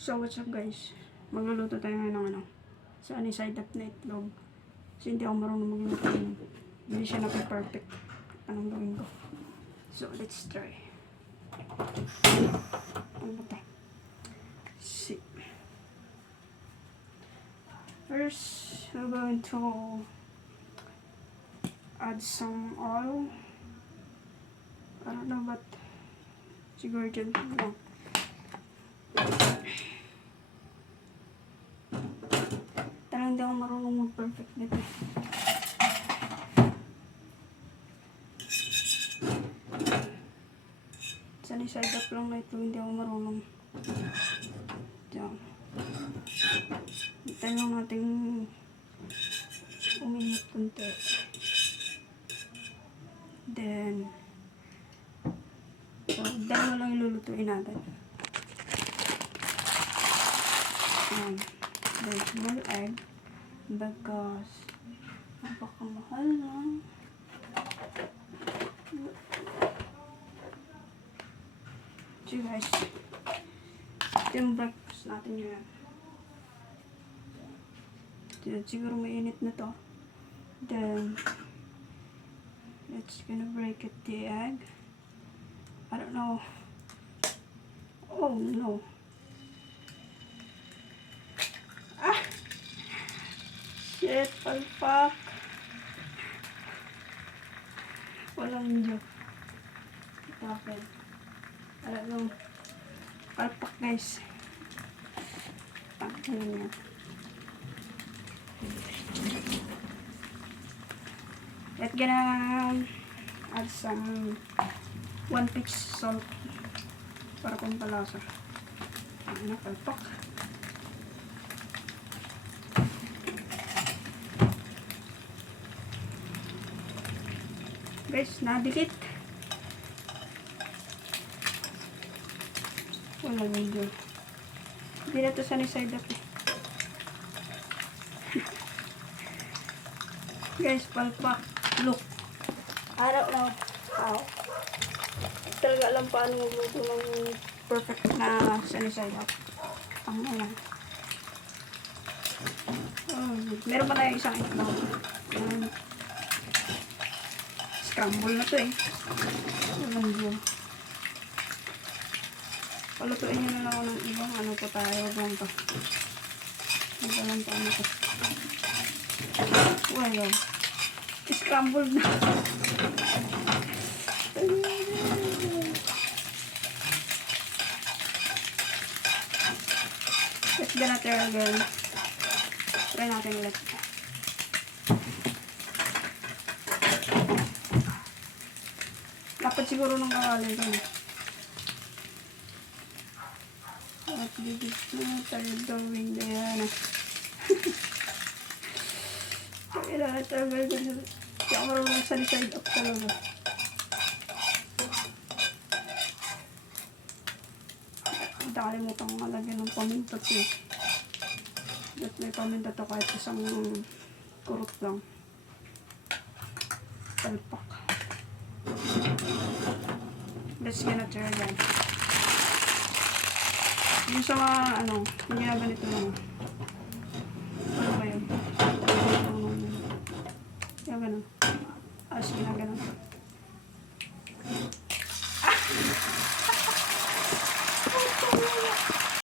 So what's up guys, magluluto tayo ngayon ng sunny side up na itlog. Kasi hindi ako marunong magluto yun. Hindi siya napi-perfect. Anong gawin ko? So let's try. Ano ba tayo? See. First, we're going to add some oil. I don't know but siguro dyan lang. Talagang hindi ako marunong mag-perfect nito. Sunny side up lang na ito, hindi ako marunong. Diyan. Hintayin lang natin uminit kunti. Then, so, dalawa lang ilulutuin natin. There's small egg because napakamahal lang. So guys, ito yung breakfast natin yun. Siguro mainit na to. Then, let's gonna break it the egg. I don't know. Oh no. Ah! Shit, palpak. Walang joke. Tapos, talagang palpak guys. Pangin niya. Let's gonna add some 1 pinch salt para kung palasa. Ano, palpak. Guys, nadikit. Wala video. Hindi na ito sunny side up eh. Guys, palpak. Look. Araw na. How? Talaga alam paano magluto ng perfect na sunny side up. Ang mga. Meron pa tayo isang itlog. Scramble na to eh. Walang yun. Palutuin nyo na lang ako ng ibang ano po tayo. Wag lang to. Wag lang to ano to. Well, scramble na. Let's gonna try again. Try natin ulit. Dapat siguro ng kawali ito. At bigit na tayo gawin na yan. Kailangan tayo gawin. Hindi ako marunong sa side up talaga. Hindi nakalimutan kong malagyan ng paminta ito eh. At may paminta ito kahit isang kurot lang. Palpak. Let's gonna try again. Yung sa mga, ano, yung ginaganito lang. Ano ba yun? Yung gano'n. As ginaganon.